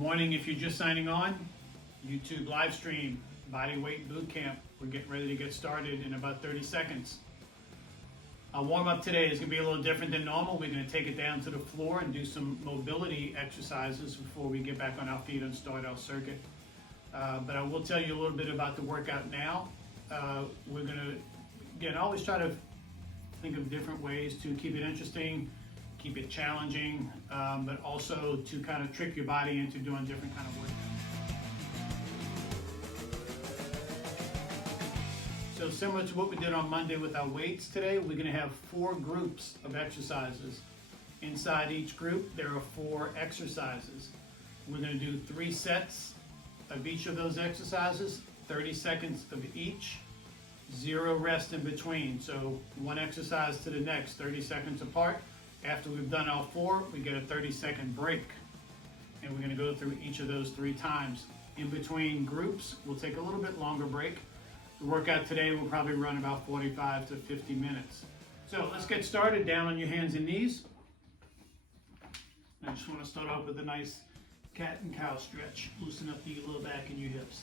morning. If you're just signing on, YouTube live stream, Bodyweight Bootcamp. We're getting ready to get started in about 30 seconds. Our warm-up today is going to be a little different than normal. We're going to take it down to the floor and do some mobility exercises before we get back on our feet and start our circuit. But I will tell you a little bit about the workout now. We're going to, again, always try to think of different ways to keep it interesting, keep it challenging, but also to kind of trick your body into doing different kind of work. So similar to what we did on Monday with our weights today, we're going to have 4 groups of exercises. Inside each group, there are 4 exercises. We're going to do 3 sets of each of those exercises, 30 seconds of each, 0 rest in between. So one exercise to the next, 30 seconds apart. After we've done all 4, we get a 30-second break. And we're going to go through each of those 3 times. In between groups, we'll take a little bit longer break. The workout today will probably run about 45 to 50 minutes. So let's get started. Down on your hands and knees. I just want to start off with a nice cat and cow stretch. Loosen up the low back and your hips.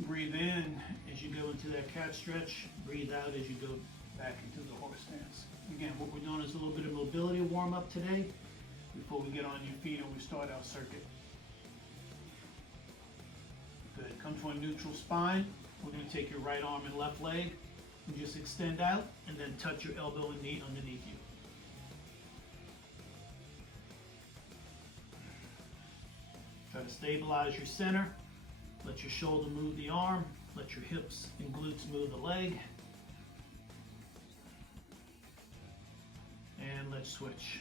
Breathe in as you go into that cat stretch. Breathe out as you go back into the horse stance. Again, what we're doing is a little bit of mobility warm-up today before we get on your feet and we start our circuit. Good. Come to a neutral spine. We're going to take your right arm and left leg and just extend out and then touch your elbow and knee underneath you. Try to stabilize your center. Let your shoulder move the arm. Let your hips and glutes move the leg. And let's switch.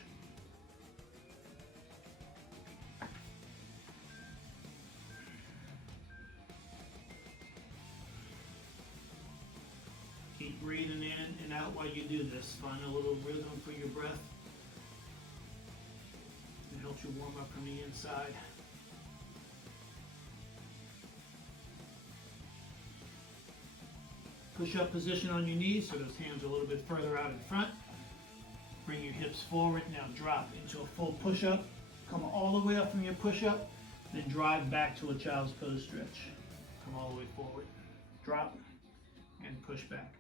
Keep breathing in and out while you do this. Find a little rhythm for your breath. It helps you warm up from the inside. Push-up position on your knees so those hands are a little bit further out in front. Bring your hips forward. Now drop into a full push-up. Come all the way up from your push-up. Then drive back to a child's pose stretch. Come all the way forward. Drop and push back.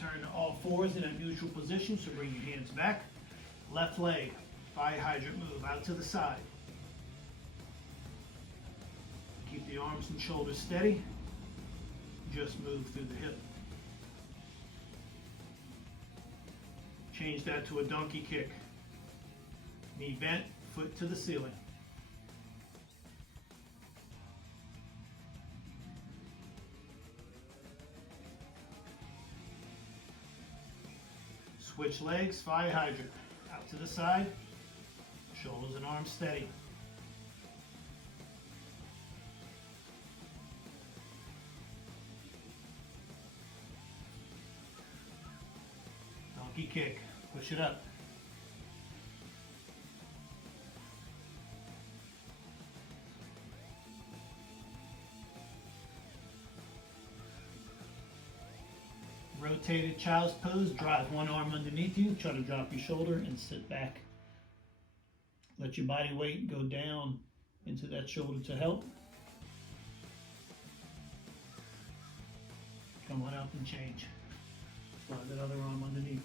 Return to all 4s in a neutral position, so bring your hands back. Left leg, fire hydrant move out to the side. Keep the arms and shoulders steady. Just move through the hip. Change that to a donkey kick. Knee bent, foot to the ceiling. Switch legs, fire hydrant. Out to the side, shoulders and arms steady. Donkey kick, push it up. Rotated child's pose, drive one arm underneath you, try to drop your shoulder and sit back. Let your body weight go down into that shoulder to help. Come on up and change. Slide that other arm underneath.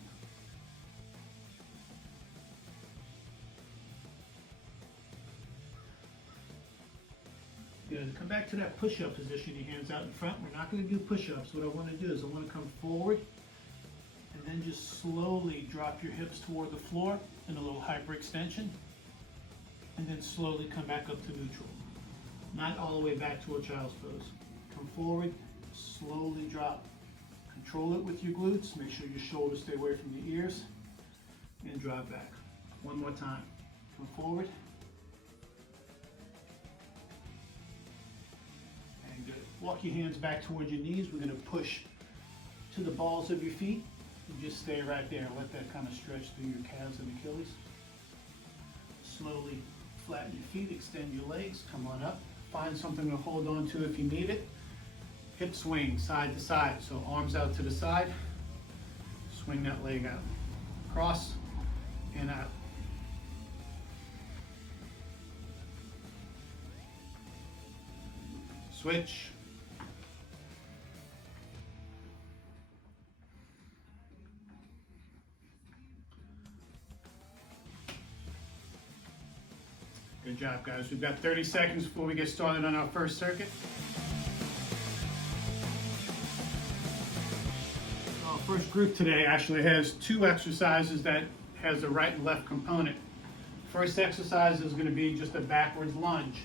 Good. Come back to that push-up position, your hands out in front. We're not going to do push-ups. What I want to do is I want to come forward and then just slowly drop your hips toward the floor in a little hyperextension, and then slowly come back up to neutral. Not all the way back to a child's pose. Come forward, slowly drop. Control it with your glutes. Make sure your shoulders stay away from your ears, and drive back. One more time. Come forward. Good. Walk your hands back towards your knees. We're going to push to the balls of your feet and just stay right there. Let that kind of stretch through your calves and Achilles. Slowly flatten your feet, extend your legs, come on up. Find something to hold on to if you need it. Hip swing side to side, so arms out to the side. Swing that leg out. Cross and out. Switch. Good job, guys. We've got 30 seconds before we get started on our first circuit. Our first group today actually has two exercises that has the right and left component. First exercise is going to be just a backwards lunge.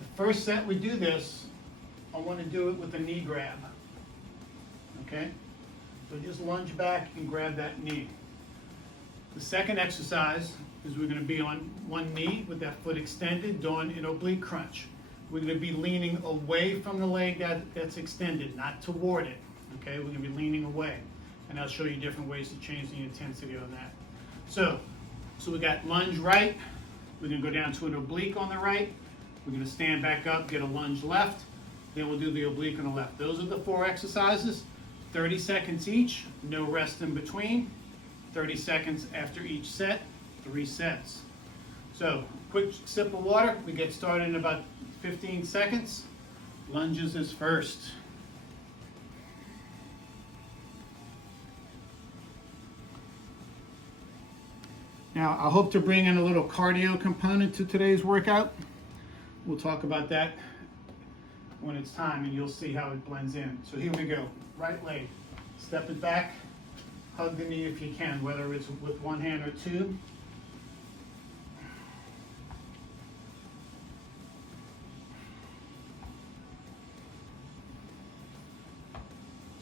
The first set we do this, I want to do it with a knee grab. Okay? So just lunge back and grab that knee. The second exercise is we're going to be on one knee with that foot extended, doing an oblique crunch. We're going to be leaning away from the leg that's extended, not toward it. Okay, we're going to be leaning away. And I'll show you different ways to change the intensity on that. So we got lunge right. We're going to go down to an oblique on the right. We're going to stand back up, get a lunge left. Then we'll do the oblique on the left. Those are the 4 exercises. 30 seconds each, no rest in between. 30 seconds after each set, 3 sets. So, quick sip of water. We get started in about 15 seconds. Lunges is first. Now, I hope to bring in a little cardio component to today's workout. We'll talk about that when it's time, and you'll see how it blends in. So here we go. Right leg. Step it back. Hug the knee if you can, whether it's with one hand or two.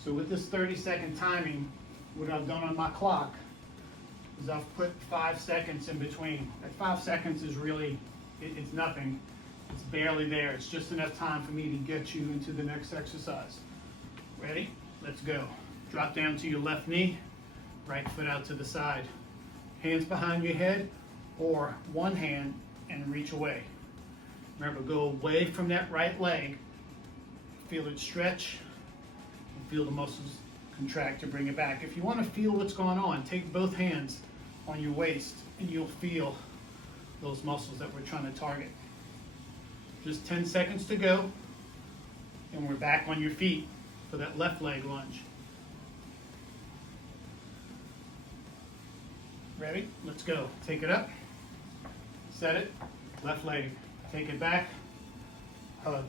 So with this 30-second timing, what I've done on my clock is I've put 5 seconds in between. That 5 seconds is really, it's nothing. It's barely there. It's just enough time for me to get you into the next exercise. Ready? Let's go. Drop down to your left knee, right foot out to the side. Hands behind your head or one hand and reach away. Remember, go away from that right leg. Feel it stretch and feel the muscles contract to bring it back. If you want to feel what's going on, take both hands on your waist and you'll feel those muscles that we're trying to target. Just 10 seconds to go, and we're back on your feet for that left leg lunge. Ready? Let's go. Take it up, set it, left leg, take it back, hug.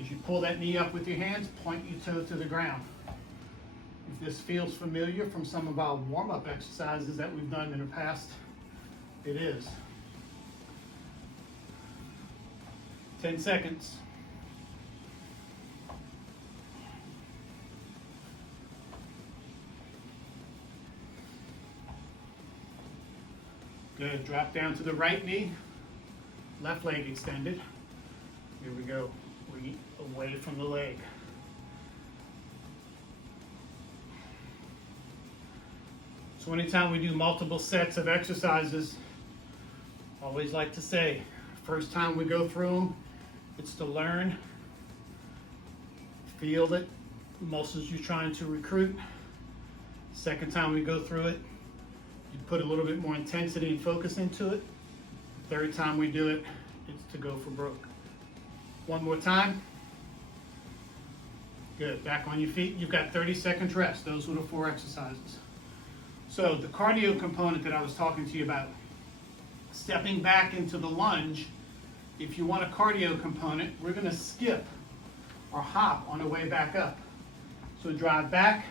As you pull that knee up with your hands, point your toe to the ground. If this feels familiar from some of our warm-up exercises that we've done in the past, it is. 10 seconds. Good. Drop down to the right knee. Left leg extended. Here we go. Bring it away from the leg. So anytime we do multiple sets of exercises, I always like to say, first time we go through them, it's to learn, feel it, muscles you're trying to recruit. Second time we go through it, you put a little bit more intensity and focus into it. Third time we do it, it's to go for broke. One more time. Good. Back on your feet. You've got 30 seconds rest. Those were the 4 exercises. So the cardio component that I was talking to you about, stepping back into the lunge, if you want a cardio component, we're going to skip or hop on the way back up. So drive back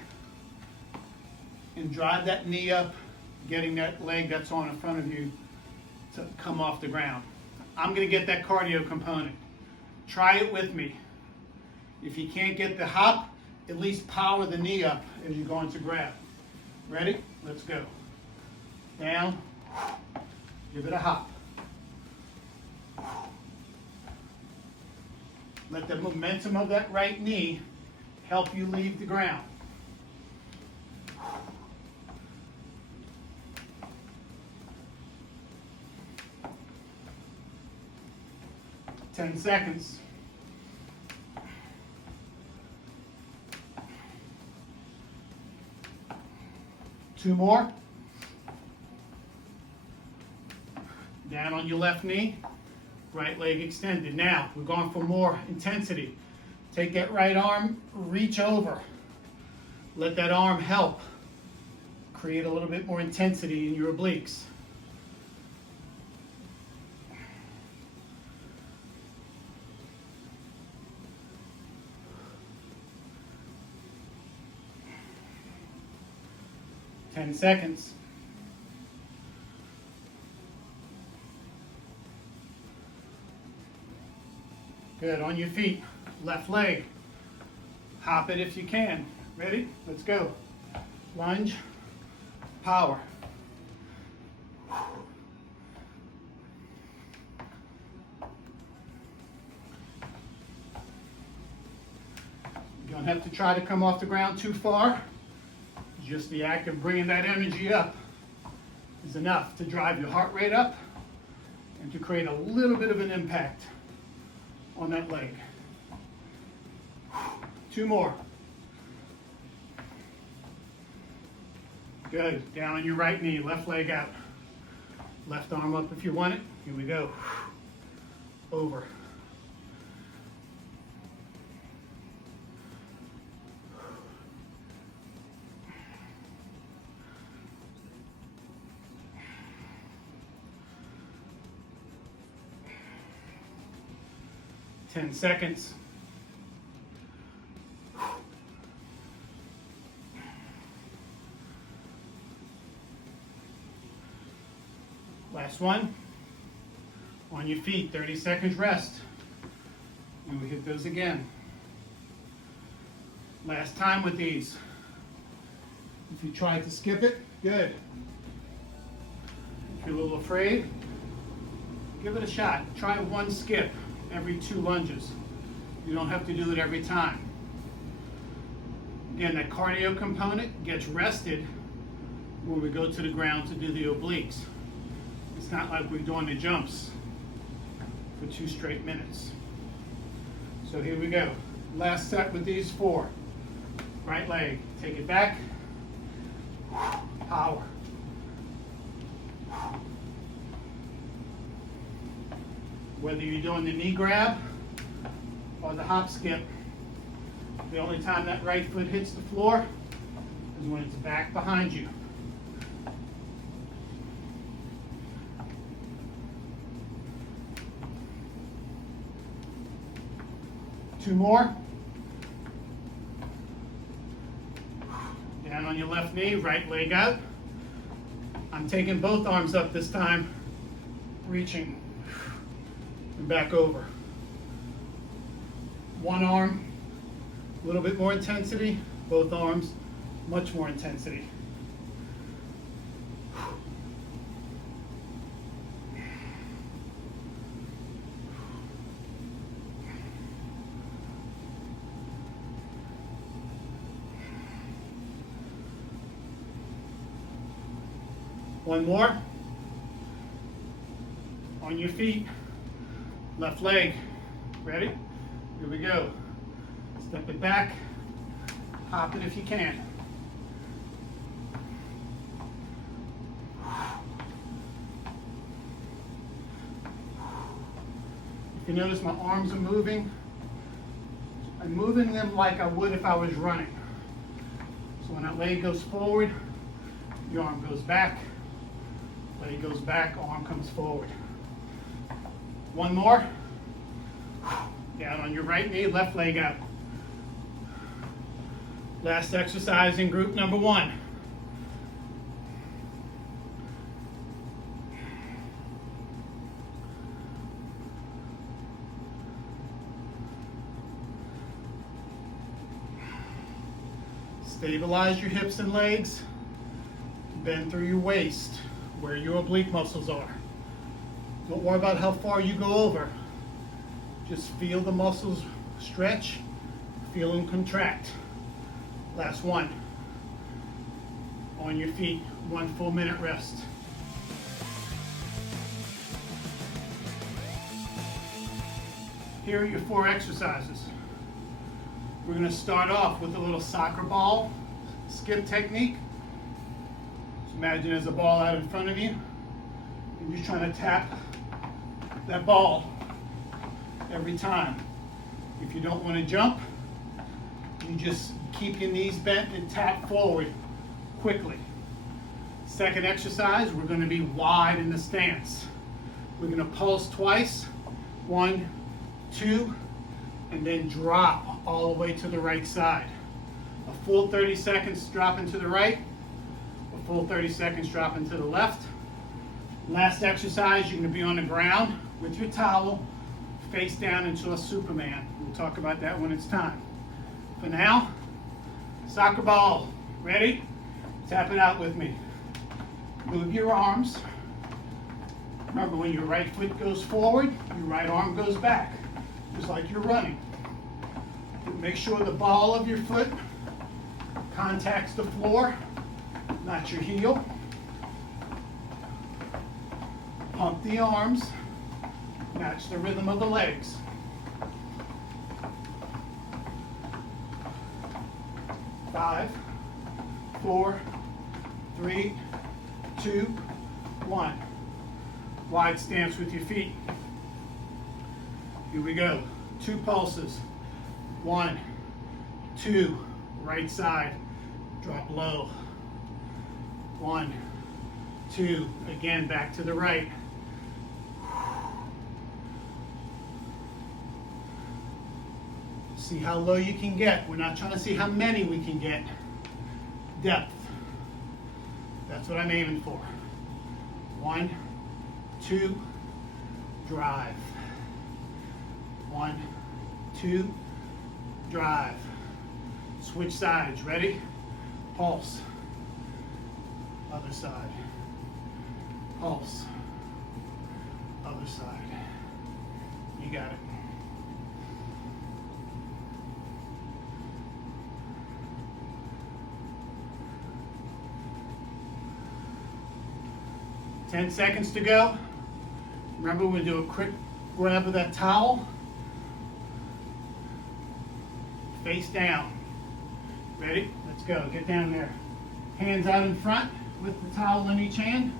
and drive that knee up, getting that leg that's on in front of you to come off the ground. I'm going to get that cardio component. Try it with me. If you can't get the hop, at least power the knee up as you're going to grab. Ready? Let's go. Down. Give it a hop. Let the momentum of that right knee help you leave the ground. 10 seconds. Two more. Down on your left knee, right leg extended. Now, we're going for more intensity. Take that right arm, reach over. Let that arm help create a little bit more intensity in your obliques. Ten seconds. Good, on your feet, left leg. Hop it if you can. Ready? Let's go. Lunge, power. You don't have to try to come off the ground too far. Just the act of bringing that energy up is enough to drive your heart rate up and to create a little bit of an impact on that leg. Two more. Good. Down on your right knee, left leg out. Left arm up if you want it. Here we go. Over. Ten seconds. Last one. On your feet, 30 seconds rest. And we hit those again. Last time with these. If you tried to skip it, good. If you're a little afraid, give it a shot. Try one skip every 2 lunges. You don't have to do it every time. Again, that cardio component gets rested when we go to the ground to do the obliques. It's not like we're doing the jumps for 2 straight minutes. So here we go. Last set with these 4. Right leg, take it back. Power. Whether you're doing the knee grab or the hop skip, the only time that right foot hits the floor is when it's back behind you. Two more. Down on your left knee, right leg out. I'm taking both arms up this time, reaching and back over. One arm, a little bit more intensity. Both arms, much more intensity. One more. On your feet. Left leg. Ready? Here we go. Step it back. Hop it if you can. If you notice my arms are moving, I'm moving them like I would if I was running. So when that leg goes forward, your arm goes back. Leg goes back, arm comes forward. One more. Down on your right knee, left leg out. Last exercise in group number 1. Stabilize your hips and legs. Bend through your waist, where your oblique muscles are. Don't worry about how far you go over. Just feel the muscles stretch, feel them contract. Last one. On your feet, 1 full minute rest. Here are your 4 exercises. We're going to start off with a little soccer ball skip technique. Just imagine there's a ball out in front of you, and you're trying to tap that ball every time. If you don't want to jump, you just keep your knees bent and tap forward quickly. Second exercise, we're going to be wide in the stance. We're going to pulse twice, 1, 2, and then drop all the way to the right side. A full 30 seconds dropping to the right, a full 30 seconds dropping to the left. Last exercise, you're going to be on the ground with your towel, face down into a Superman. We'll talk about that when it's time. For now, soccer ball. Ready? Tap it out with me. Move your arms. Remember, when your right foot goes forward, your right arm goes back, just like you're running. Make sure the ball of your foot contacts the floor, not your heel. Pump the arms, match the rhythm of the legs. Five, 4, 3, 2, 1. Wide stance with your feet. Here we go. 2 pulses. 1, 2, right side, drop low. 1, 2, again back to the right. See how low you can get. We're not trying to see how many we can get. Depth. That's what I'm aiming for. 1, 2, drive. 1, 2, drive. Switch sides. Ready? Pulse. Other side. Pulse. Other side. You got it. Ten seconds to go. Remember, we'll do a quick grab of that towel. Face down. Ready? Let's go. Get down there. Hands out in front with the towel in each hand.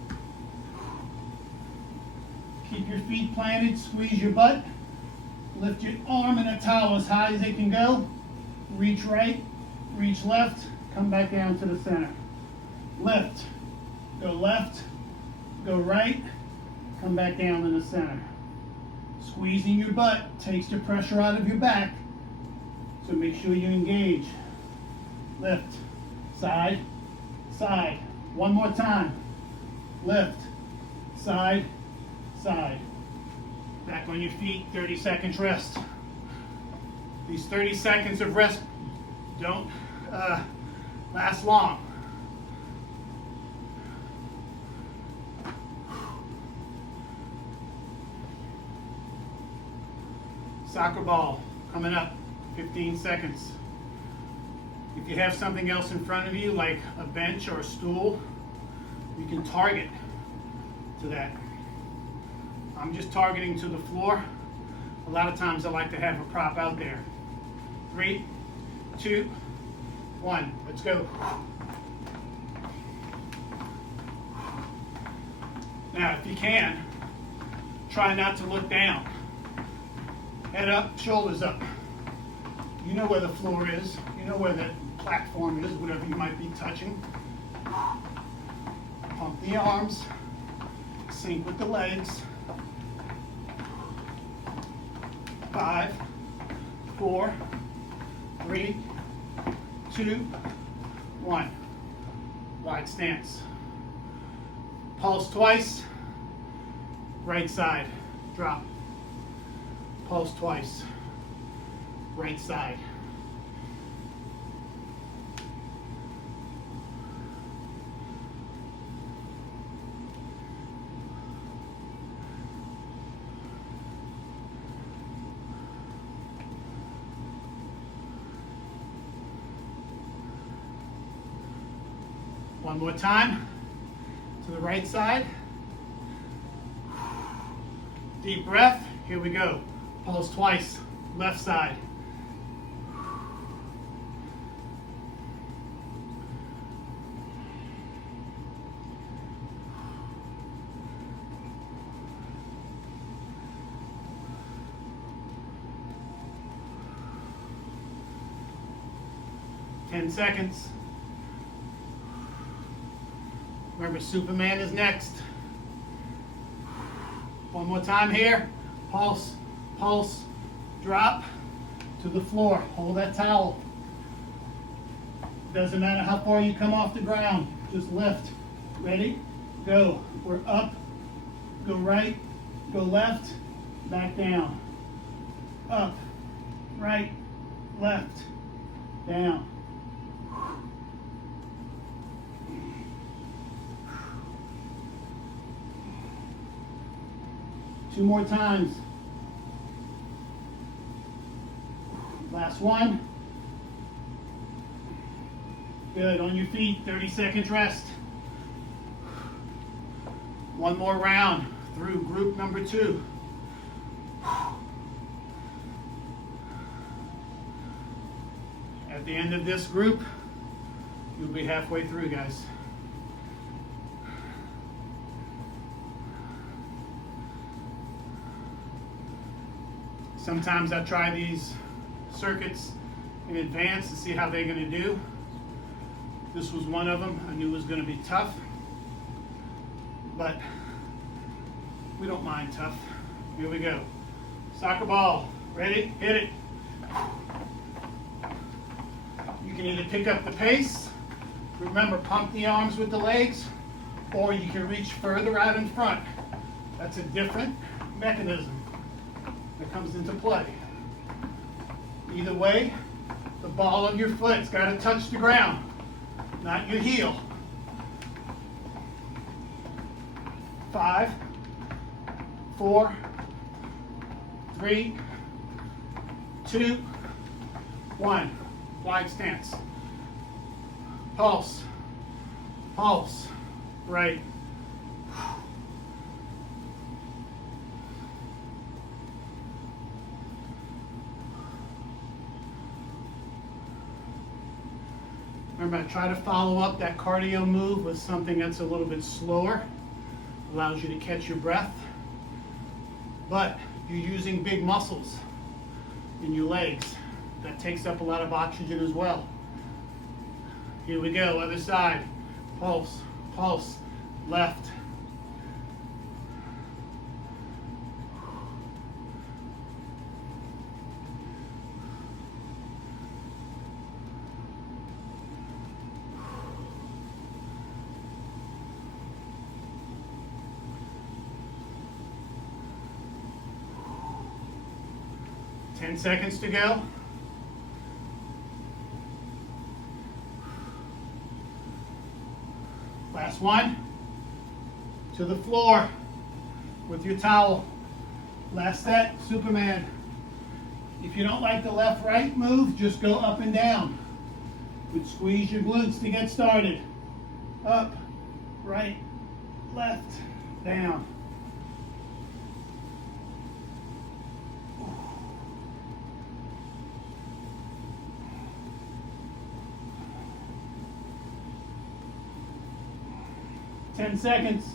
Keep your feet planted. Squeeze your butt. Lift your arm and a towel as high as it can go. Reach right. Reach left. Come back down to the center. Lift. Go left. Go right. Come back down in the center. Squeezing your butt takes the pressure out of your back. So make sure you engage. Lift. Side. Side. One more time. Lift. Side. Side. Back on your feet. 30 seconds rest. These 30 seconds of rest don't last long. Soccer ball coming up. 15 seconds. If you have something else in front of you, like a bench or a stool, you can target to that. I'm just targeting to the floor. A lot of times I like to have a prop out there. 3, 2, 1. Let's go. Now, if you can, try not to look down. Head up, shoulders up. You know where the floor is. You know where the platform is, whatever you might be touching. Pump the arms. Sync with the legs. 5, 4, 3, 2, 1. Wide stance. Pulse twice. Right side. Drop. Pulse twice. Right side. One more time. To the right side. Deep breath. Here we go. Pulse twice, left side. 10 seconds. Remember, Superman is next. One more time here. Pulse, pulse, drop to the floor. Hold that towel. Doesn't matter how far you come off the ground. Just lift. Ready? Go. We're up. Go right. Go left. Back down. Up. Right. Left. Down. Two more times. Last one. Good. On your feet. 30 seconds rest. One more round through group number 2. At the end of this group, you'll be halfway through, guys. Sometimes I try these circuits in advance to see how they're going to do. This was one of them. I knew it was going to be tough, but we don't mind tough. Here we go. Soccer ball. Ready? Hit it. You can either pick up the pace, remember, pump the arms with the legs, or you can reach further out in front. That's a different mechanism that comes into play. Either way, the ball of your foot's got to touch the ground, not your heel. 5, 4, 3, 2, 1. Wide stance. Pulse. Pulse. Right. Remember, try to follow up that cardio move with something that's a little bit slower. Allows you to catch your breath. But you're using big muscles in your legs. That takes up a lot of oxygen as well. Here we go, other side. Pulse, pulse, left. Ten seconds to go. Last one. To the floor with your towel. Last set, Superman. If you don't like the left-right move, just go up and down. But squeeze your glutes to get started. Up, right, left, down. Ten seconds.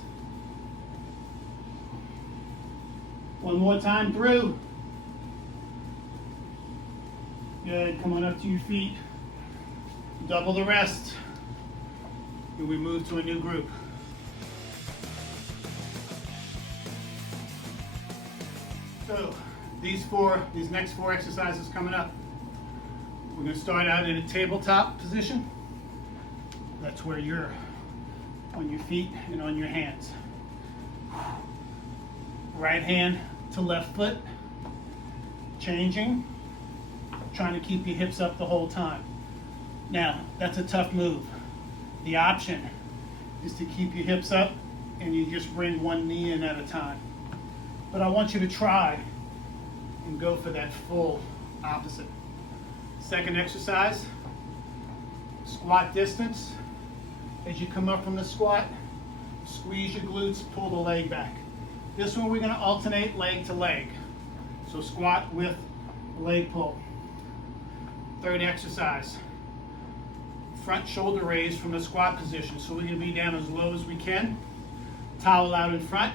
One more time through. Good. Come on up to your feet. Double the rest. And we move to a new group. So these next four exercises coming up. We're going to start out in a tabletop position. That's where you're on your feet and on your hands. Right hand to left foot. Changing. Trying to keep your hips up the whole time. Now, that's a tough move. The option is to keep your hips up and you just bring one knee in at a time. But I want you to try and go for that full opposite. Second exercise, squat distance. As you come up from the squat, squeeze your glutes, pull the leg back. This one we're going to alternate leg to leg. So squat with leg pull. Third exercise. Front shoulder raise from the squat position. So we're going to be down as low as we can. Towel out in front.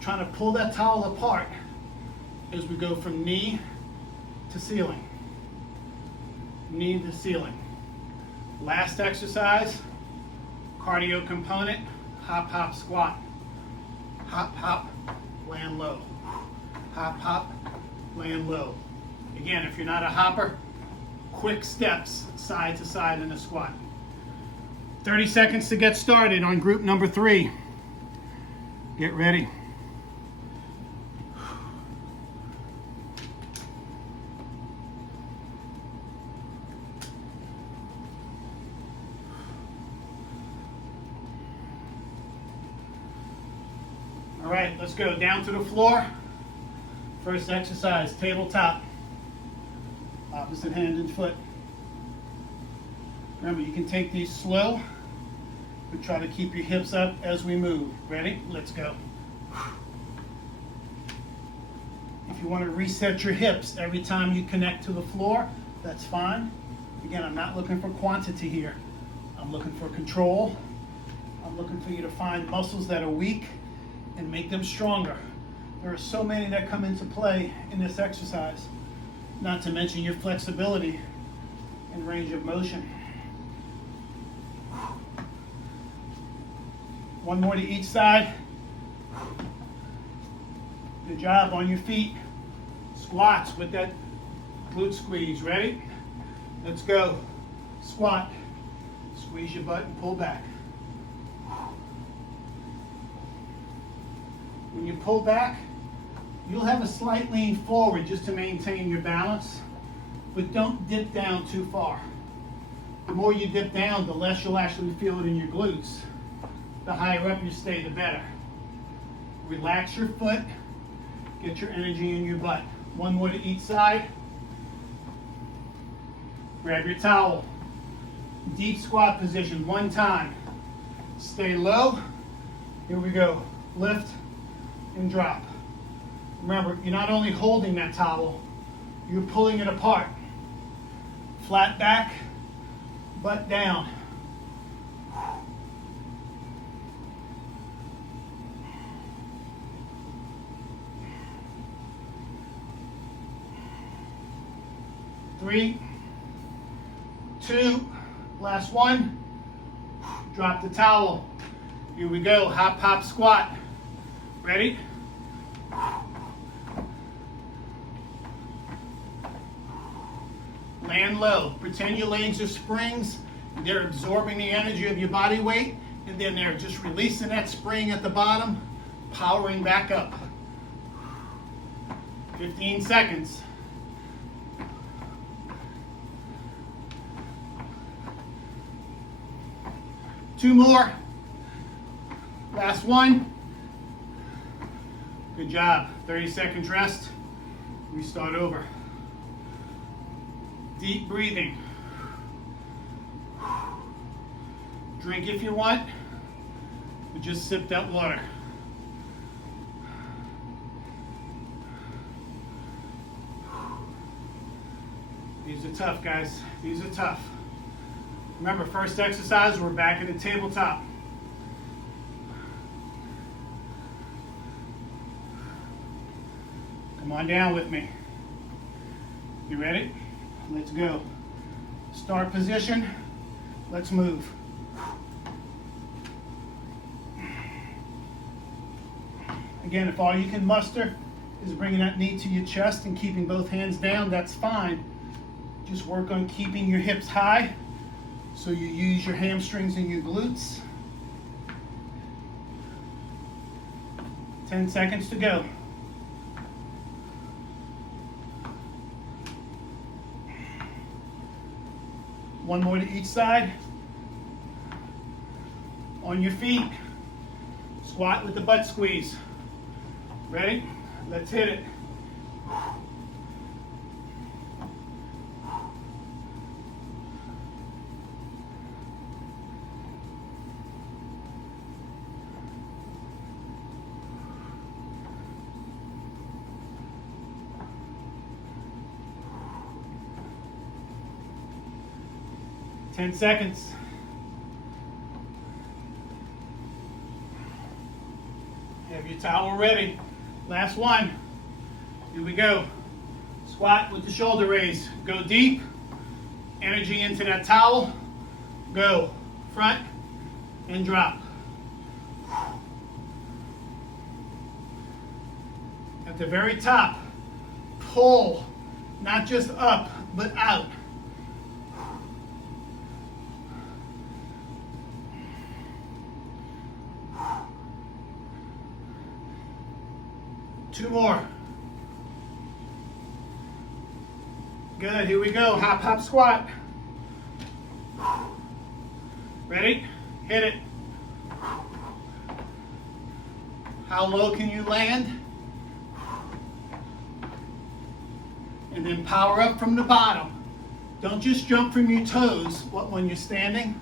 Trying to pull that towel apart as we go from knee to ceiling. Knee to ceiling. Last exercise, cardio component, hop, hop, squat. Hop, hop, land low. Hop, hop, land low. Again, if you're not a hopper, quick steps side to side in a squat. 30 seconds to get started on group number 3. Get ready. All right, let's go down to the floor. First exercise, tabletop. Opposite hand and foot. Remember, you can take these slow, but try to keep your hips up as we move. Ready? Let's go. If you want to reset your hips every time you connect to the floor, that's fine. Again, I'm not looking for quantity here. I'm looking for control. I'm looking for you to find muscles that are weak and make them stronger. There are so many that come into play in this exercise, not to mention your flexibility and range of motion. One more to each side. Good job on your feet. Squats with that glute squeeze. Ready? Let's go. Squat. Squeeze your butt and pull back. When you pull back, you'll have a slight lean forward just to maintain your balance, but don't dip down too far. The more you dip down, the less you'll actually feel it in your glutes. The higher up you stay, the better. Relax your foot, get your energy in your butt. One more to each side. Grab your towel. Deep squat position, one time. Stay low. Here we go. Lift and drop. Remember, you're not only holding that towel, you're pulling it apart. Flat back, butt down. Three, two, last one. Drop the towel. Here we go, hop, hop, squat. Ready? Land low. Pretend your legs are springs. They're absorbing the energy of your body weight, and then they're just releasing that spring at the bottom, powering back up. 15 seconds. Two more. Last one. Good job. 30 seconds rest. We start over. Deep breathing. Drink if you want, but just sip that water. These are tough, guys. These are tough. Remember, first exercise, we're back at the tabletop. Come on down with me. You ready? Let's go. Start position. Let's move. Again, if all you can muster is bringing that knee to your chest and keeping both hands down, that's fine. Just work on keeping your hips high so you use your hamstrings and your glutes. 10 seconds to go. One more to each side. On your feet. Squat with the butt squeeze. Ready? Let's hit it. 10 seconds. Have your towel ready. Last one. Here we go. Squat with the shoulder raise. Go deep. Energy into that towel. Go. Front and drop. At the very top, pull. Not just up, but out. Two more. Good, here we go. Hop, hop, squat. Ready? Hit it. How low can you land? And then power up from the bottom. Don't just jump from your toes when you're standing.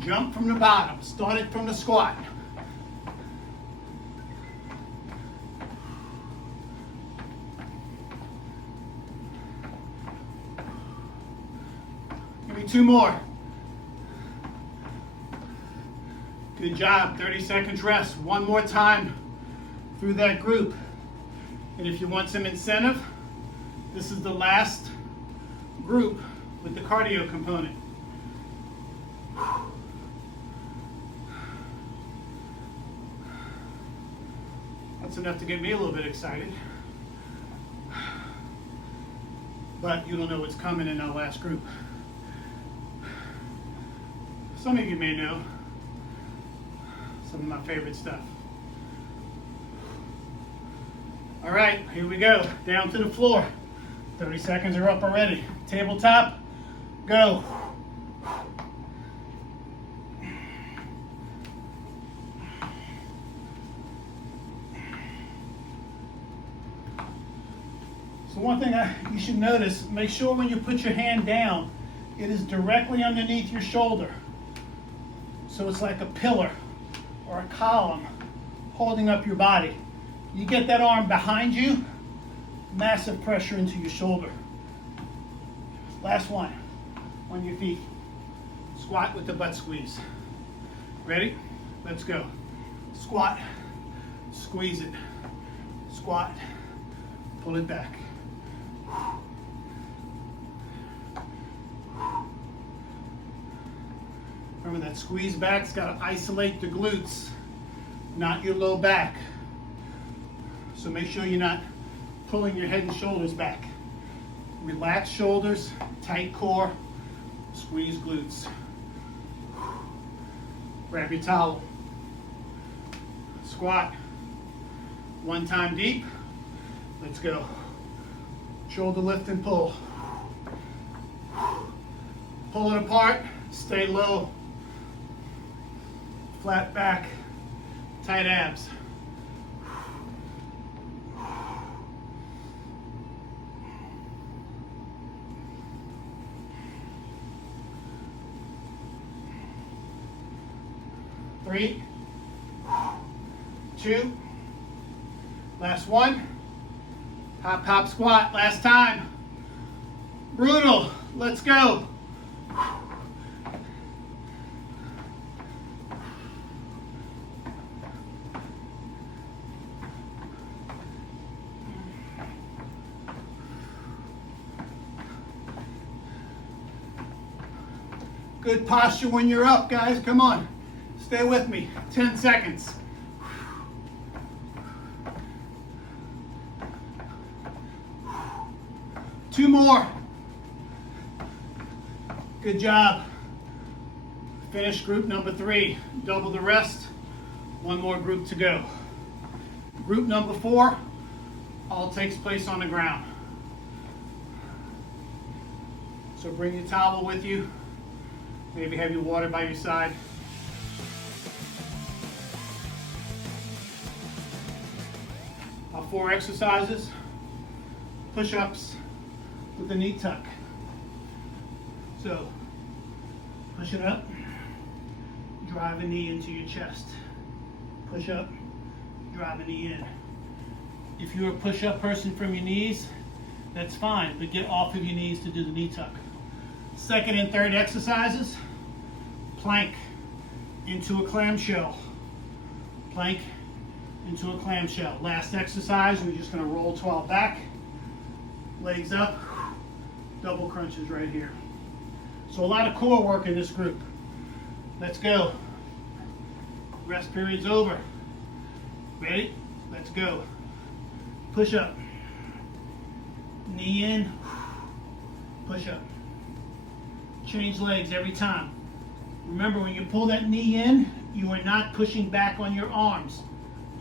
Jump from the bottom. Start it from the squat. Give me two more. Good job. 30 seconds rest. One more time through that group. And if you want some incentive, this is the last group with the cardio component. That's enough to get me a little bit excited. But you don't know what's coming in our last group. Some of you may know some of my favorite stuff. All right, here we go. Down to the floor. 30 seconds are up already. Tabletop, go. So one thing you should notice, make sure when you put your hand down, it is directly underneath your shoulder. So it's like a pillar or a column holding up your body. You get that arm behind you, massive pressure into your shoulder. Last one, on your feet. Squat with the butt squeeze. Ready? Let's go. Squat, squeeze it. Squat, pull it back. Remember that squeeze back's got to isolate the glutes, not your low back. So make sure you're not pulling your head and shoulders back. Relax shoulders, tight core, squeeze glutes. Grab your towel. Squat. One time deep. Let's go. Shoulder lift and pull. Pull it apart. Stay low. Flat back. Tight abs. Three, two, last one. Hop, hop, squat, last time. Brutal, let's go. Good posture when you're up, guys, come on. Stay with me, 10 seconds. Two more. Good job. Finish group number 3. Double the rest. One more group to go. Group number 4, all takes place on the ground. So bring your towel with you. Maybe have your water by your side. Our 4 exercises, push-ups with a knee tuck. So, push it up, drive a knee into your chest. Push up, drive a knee in. If you're a push-up person from your knees, that's fine, but get off of your knees to do the knee tuck. Second and third exercises, plank into a clamshell. Plank into a clamshell. Last exercise, we're just going to roll 12 back, legs up, double crunches right here. So a lot of core work in this group. Let's go. Rest period's over. Ready? Let's go. Push up. Knee in. Push up. Change legs every time. Remember, when you pull that knee in, you are not pushing back on your arms.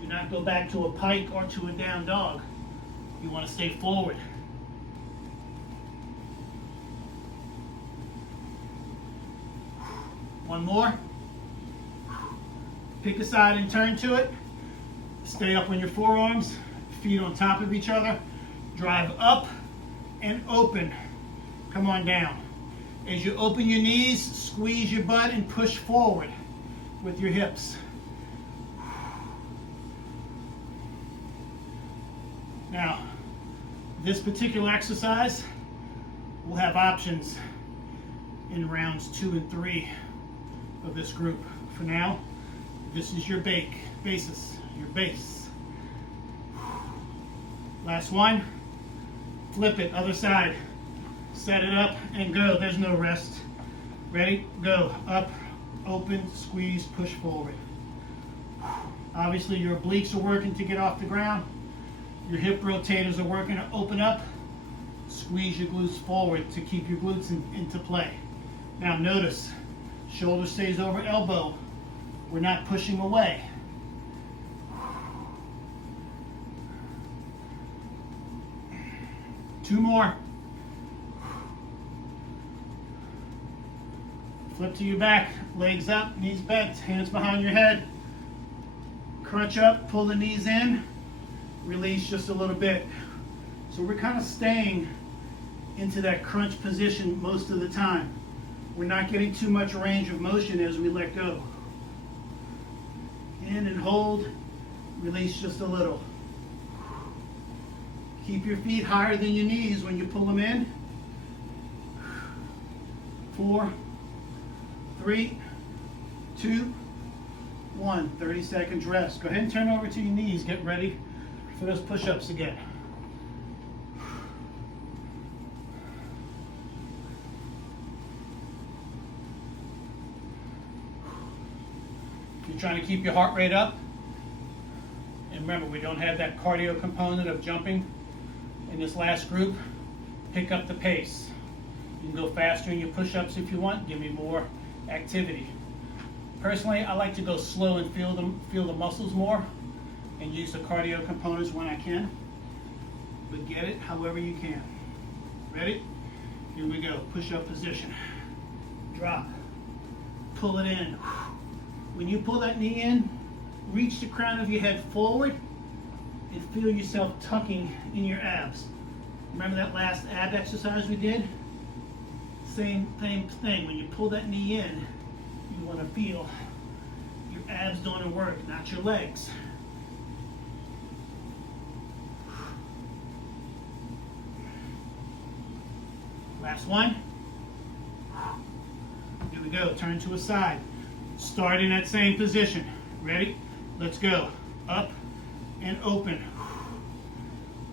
Do not go back to a pike or to a down dog. You want to stay forward. One more. Pick a side and turn to it. Stay up on your forearms, feet on top of each other. Drive up and open. Come on down. As you open your knees, squeeze your butt and push forward with your hips. Now, this particular exercise will have options in rounds 2 and 3 of this group. For now, this is your basis, your base. Last one, flip it, other side. Set it up and go. There's no rest. Ready? Go. Up, open, squeeze, push forward. Obviously your obliques are working to get off the ground. Your hip rotators are working to open up. Squeeze your glutes forward to keep your glutes into play. Now notice, shoulder stays over elbow. We're not pushing away. Two more. Flip to your back, legs up, knees bent, hands behind your head. Crunch up, pull the knees in, release just a little bit. So we're kind of staying into that crunch position most of the time. We're not getting too much range of motion as we let go. In and hold, release just a little. Keep your feet higher than your knees when you pull them in. 4, 3, 2, 1. 30 seconds rest. Go ahead and turn over to your knees. Get ready for those push-ups again. You're trying to keep your heart rate up. And remember, we don't have that cardio component of jumping in this last group. Pick up the pace. You can go faster in your push-ups if you want. Give me more activity. Personally, I like to go slow and feel the muscles more and use the cardio components when I can. But get it however you can. Ready? Here we go. Push-up position. Drop. Pull it in. When you pull that knee in, reach the crown of your head forward and feel yourself tucking in your abs. Remember that last ab exercise we did? Same thing. When you pull that knee in, you want to feel your abs doing the work, not your legs. Last one. Here we go. Turn to a side. Start in that same position. Ready? Let's go. Up and open.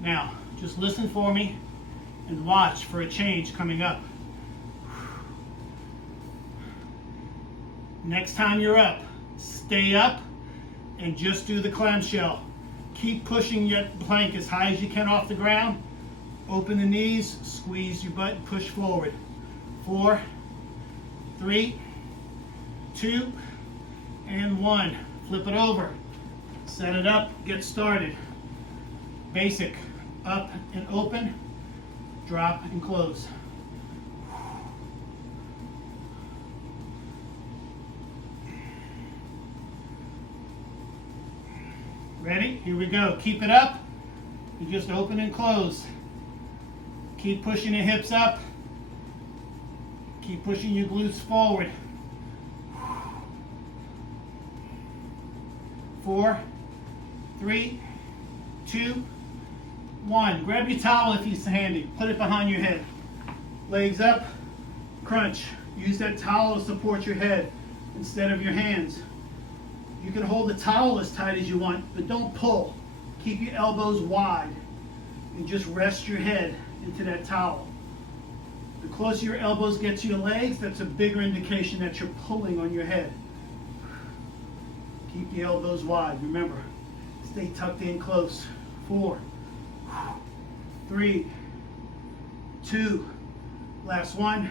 Now, just listen for me and watch for a change coming up. Next time you're up, stay up and just do the clamshell. Keep pushing your plank as high as you can off the ground. Open the knees, squeeze your butt, and push forward. 4, 3, 2, and 1. Flip it over. Set it up, get started. Basic, up and open, drop and close. Ready? Here we go. Keep it up. You just open and close. Keep pushing the hips up. Keep pushing your glutes forward. 4, 3, 2, 1. Grab your towel if it's handy. Put it behind your head. Legs up, Crunch. Use that towel to support your head instead of your hands. You can hold the towel as tight as you want, but don't pull. Keep your elbows wide and just rest your head into that towel. The closer your elbows get to your legs, that's a bigger indication that you're pulling on your head. Keep the elbows wide. Remember, stay tucked in close. 4, 3, 2, last one.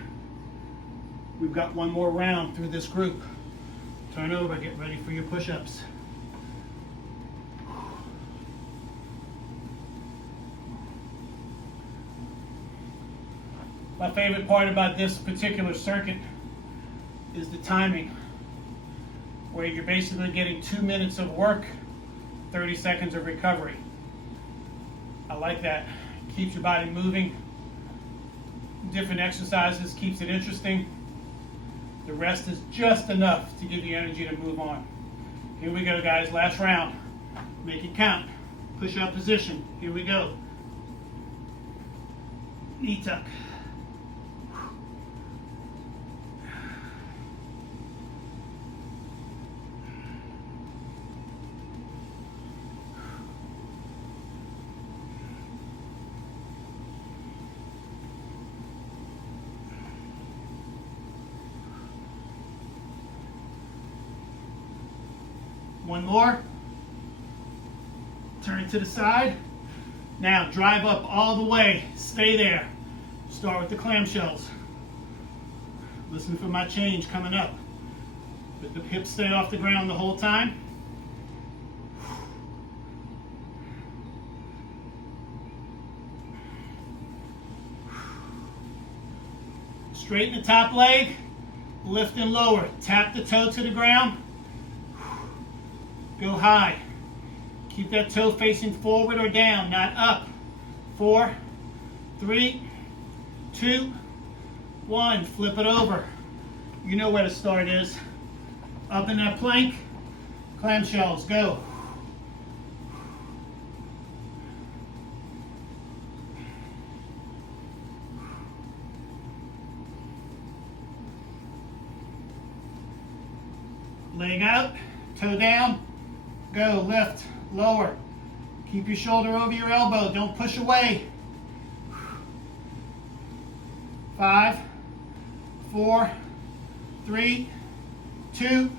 We've got one more round through this group. Turn over, get ready for your push-ups. My favorite part about this particular circuit is the timing, where you're basically getting 2 minutes of work, 30 seconds of recovery. I like that. Keeps your body moving. Different exercises, keeps it interesting. The rest is just enough to give you energy to move on. Here we go, guys. Last round. Make it count. Push-up position. Here we go. Knee tuck. One more. Turn it to the side. Now drive up all the way. Stay there. Start with the clamshells. Listen for my change coming up. But the hips stay off the ground the whole time. Straighten the top leg. Lift and lower. Tap the toe to the ground. Go high. Keep that toe facing forward or down, not up. 4, 3, 2, 1. Flip it over. You know where the start is. Up in that plank. Clamshells, go. Leg out, toe down. Go, lift, lower. Keep your shoulder over your elbow. Don't push away. 5, 4, 3, 2,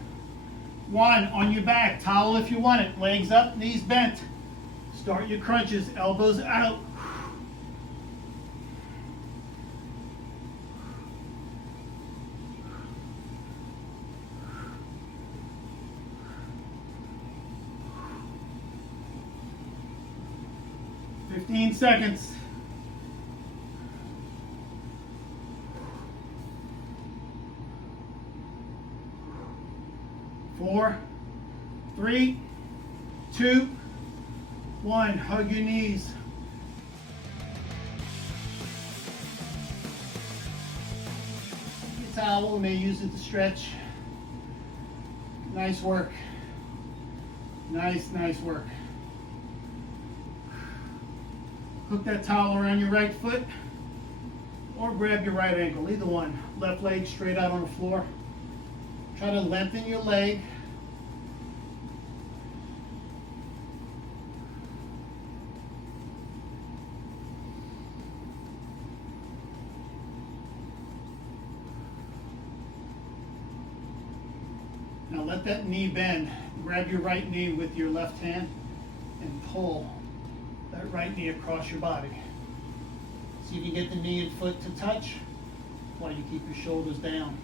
1. On your back. Towel if you want it. Legs up, knees bent. Start your crunches. Elbows out. Seconds. 4, 3, 2, 1. Hug your knees. Your towel, we may use it to stretch. Nice work. Nice work. Hook that towel around your right foot or grab your right ankle, either one. Left leg straight out on the floor. Try to lengthen your leg. Now let that knee bend. Grab your right knee with your left hand and pull that right knee across your body. See if you get the knee and foot to touch while you keep your shoulders down.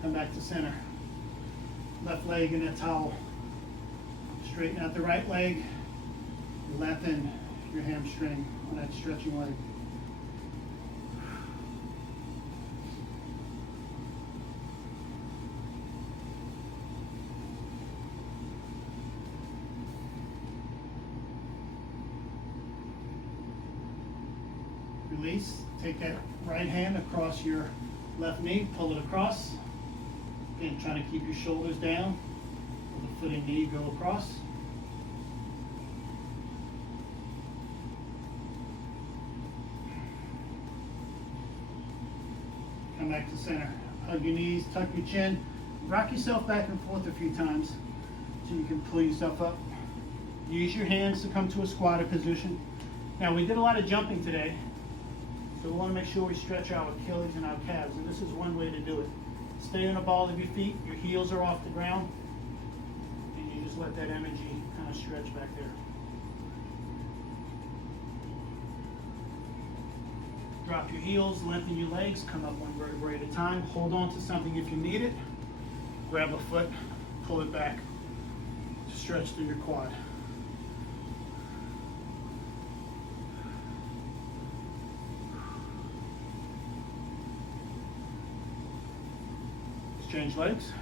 Come back to center. Left leg in that towel. Straighten out the right leg. Lengthen your hamstring on that stretching leg. Release. Take that right hand across your left knee, pull it across. Again, trying to keep your shoulders down. The foot and knee go across. back to center. Hug your knees, tuck your chin, rock yourself back and forth a few times so you can pull yourself up. Use your hands to come to a squatted position. Now we did a lot of jumping today, so we want to make sure we stretch our Achilles and our calves, and this is one way to do it. Stay on the ball of your feet, your heels are off the ground, and you just let that energy kind of stretch back there. Drop your heels, lengthen your legs, come up one vertebrae at a time. Hold on to something if you need it. Grab a foot, pull it back to stretch through your quad. Change legs.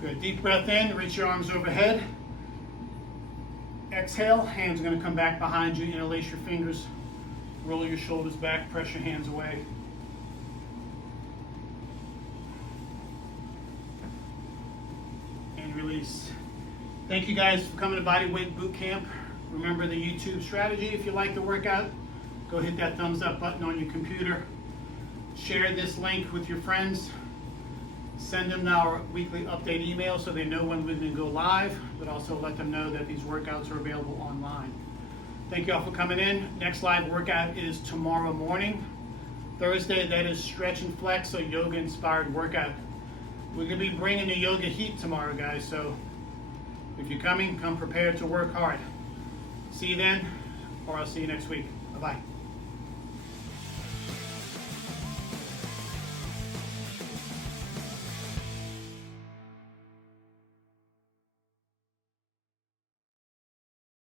Good, deep breath in, reach your arms overhead. Exhale, hands are going to come back behind you, interlace your fingers, roll your shoulders back, press your hands away. And release. Thank you guys for coming to Bodyweight Bootcamp. Remember the YouTube strategy. If you like the workout, go hit that thumbs up button on your computer. Share this link with your friends. Send them our weekly update email so they know when we're going to go live, but also let them know that these workouts are available online. Thank you all for coming in. Next live workout is tomorrow morning. Thursday, that is stretch and flex, a yoga inspired workout. We're going to be bringing the yoga heat tomorrow, guys, so if you're coming, come prepared to work hard. See you then, or I'll see you next week. Bye-bye.